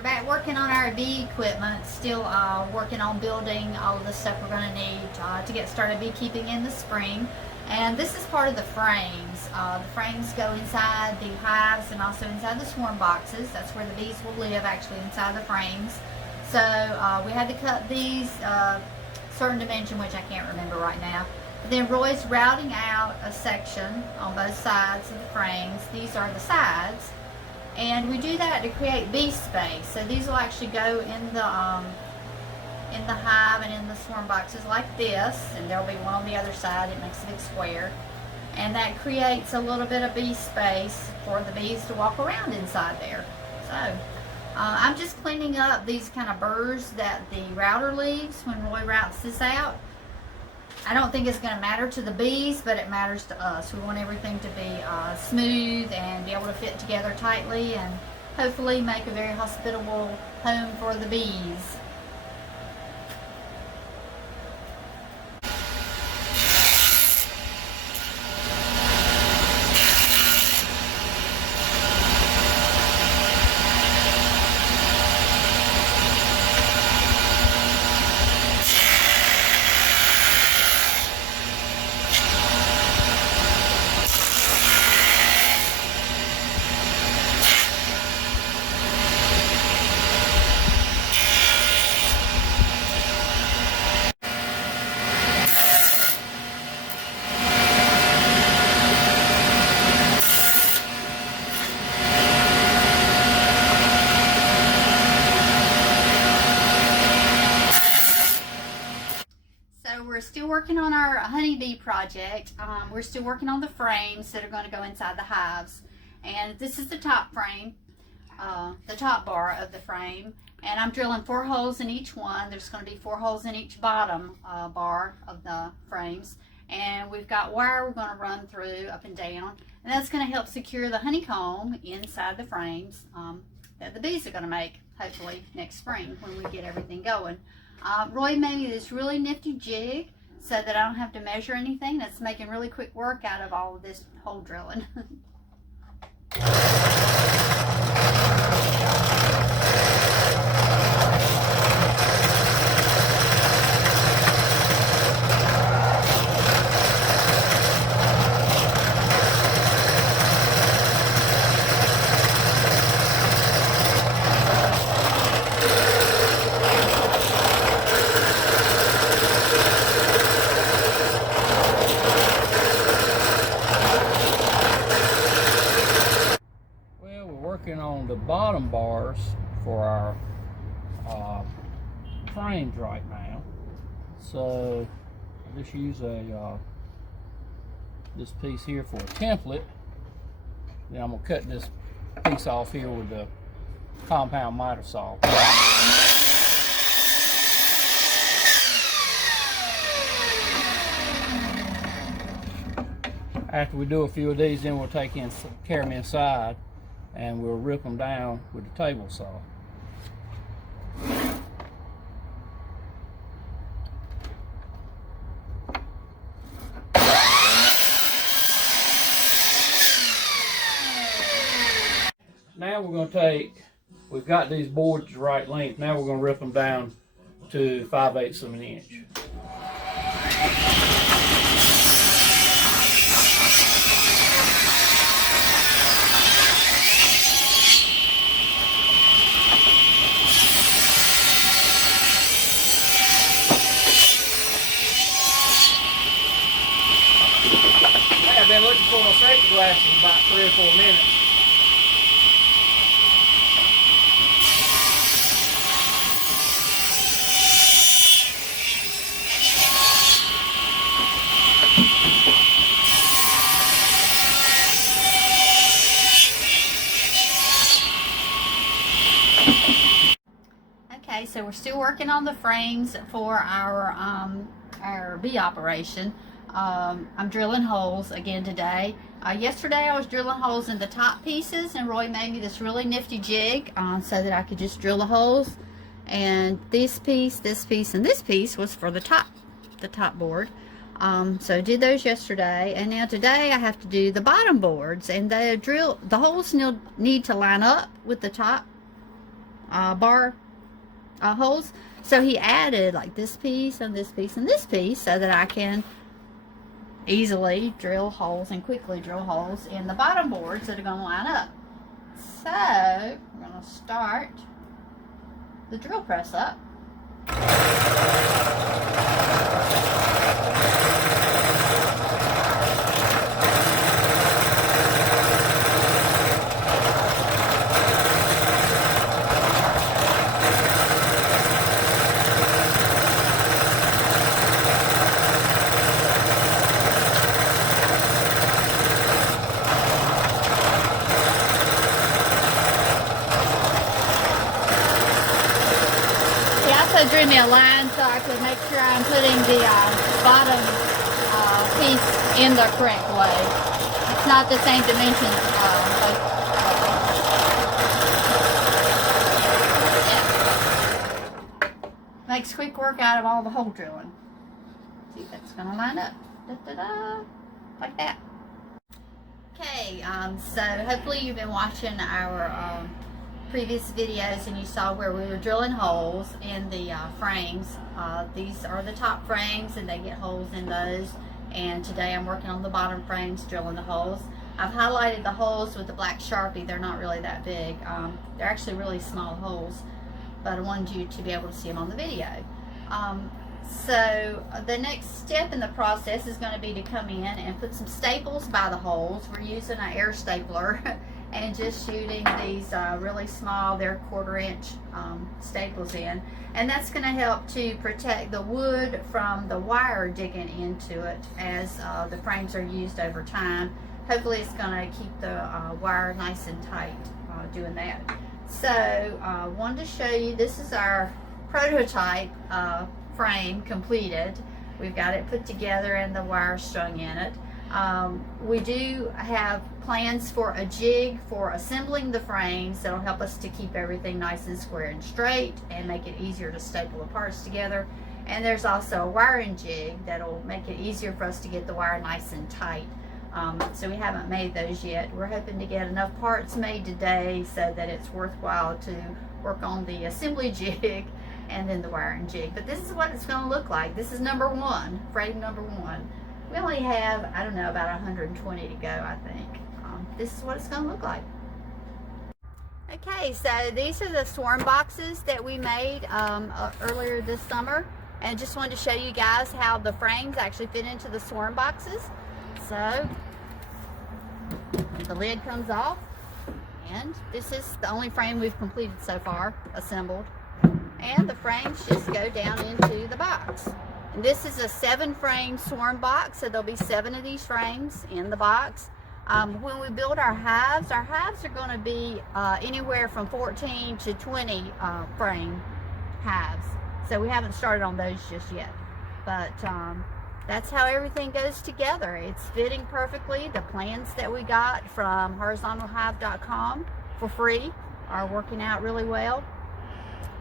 we're back working on our bee equipment, still working on building all of the stuff we're going to need to get started beekeeping in the spring. And this is part of the frames. The frames go inside the hives and also inside the swarm boxes. That's where the bees will live, actually inside the frames. So we had to cut these certain dimension, which I can't remember right now. But then Roy's routing out a section on both sides of the frames. These are the sides. And we do that to create bee space. So these will actually go in the hive and in the swarm boxes like this, and there'll be one on the other side. It makes a big square, and that creates a little bit of bee space for the bees to walk around inside there. So I'm just cleaning up these kind of burrs that the router leaves when Roy routes this out. I don't think it's going to matter to the bees, but it matters to us. We want everything to be smooth and be able to fit together tightly and hopefully make a very hospitable home for the bees. We're still working on our honeybee project. We're still working on the frames that are going to go inside the hives. And this is the top frame, the top bar of the frame. And I'm drilling 4 holes in each one. There's going to be 4 holes in each bottom bar of the frames. And we've got wire we're going to run through up and down. And that's going to help secure the honeycomb inside the frames that the bees are going to make, hopefully, next spring when we get everything going. Roy made me this really nifty jig so that I don't have to measure anything. That's making really quick work out of all of this hole drilling. On the bottom bars for our frames right now, so I just use this piece here for a template. Then I'm gonna cut this piece off here with the compound miter saw. After we do a few of these, then we'll carry them inside and we'll rip them down with the table saw. Now we're going to we've got these boards the right length, now we're going to rip them down to 5/8 of an inch. I've been looking for my safety glasses about 3 or 4 minutes. Okay, so we're still working on the frames for our bee operation. I'm drilling holes again today. Yesterday I was drilling holes in the top pieces, and Roy made me this really nifty jig so that I could just drill the holes. And this piece, and this piece was for the top board. So I did those yesterday, and now today I have to do the bottom boards, and the holes need to line up with the top bar holes. So he added like this piece and this piece and this piece so that I can easily drill holes and quickly drill holes in the bottom boards that are going to line up. So we're going to start the drill press up. Drew me a line so I could make sure I'm putting the bottom piece in the correct way. It's not the same dimensions. Makes quick work out of all the hole drilling. See if that's gonna line up. Da-da-da, like that. Okay, so hopefully you've been watching our previous videos and you saw where we were drilling holes in the frames. These are the top frames and they get holes in those, and today I'm working on the bottom frames, drilling the holes. I've highlighted the holes with the black Sharpie. They're not really that big. They're actually really small holes, but I wanted you to be able to see them on the video. So the next step in the process is going to be to come in and put some staples by the holes. We're using an air stapler and just shooting these really small, they're 1/4 inch staples in, and that's going to help to protect the wood from the wire digging into it as the frames are used over time. Hopefully it's going to keep the wire nice and tight doing that. So wanted to show you, this is our prototype frame completed. We've got it put together and the wire strung in it. We do have plans for a jig for assembling the frames that'll help us to keep everything nice and square and straight and make it easier to staple the parts together. And there's also a wiring jig that'll make it easier for us to get the wire nice and tight. So we haven't made those yet. We're hoping to get enough parts made today so that it's worthwhile to work on the assembly jig and then the wiring jig. But this is what it's going to look like. This is number one, frame number one. We only have, I don't know, about 120 to go, I think. This is what it's going to look like. Okay, so these are the swarm boxes that we made earlier this summer. And just wanted to show you guys how the frames actually fit into the swarm boxes. So, the lid comes off. And this is the only frame we've completed so far, assembled. And the frames just go down into the box. And this is a 7-frame swarm box, so there'll be 7 of these frames in the box. When we build our hives are going to be anywhere from 14 to 20 frame hives. So we haven't started on those just yet. But that's how everything goes together. It's fitting perfectly. The plans that we got from horizontalhive.com for free are working out really well.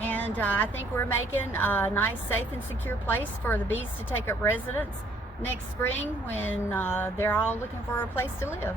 And I think we're making a nice, safe, and secure place for the bees to take up residence next spring when they're all looking for a place to live.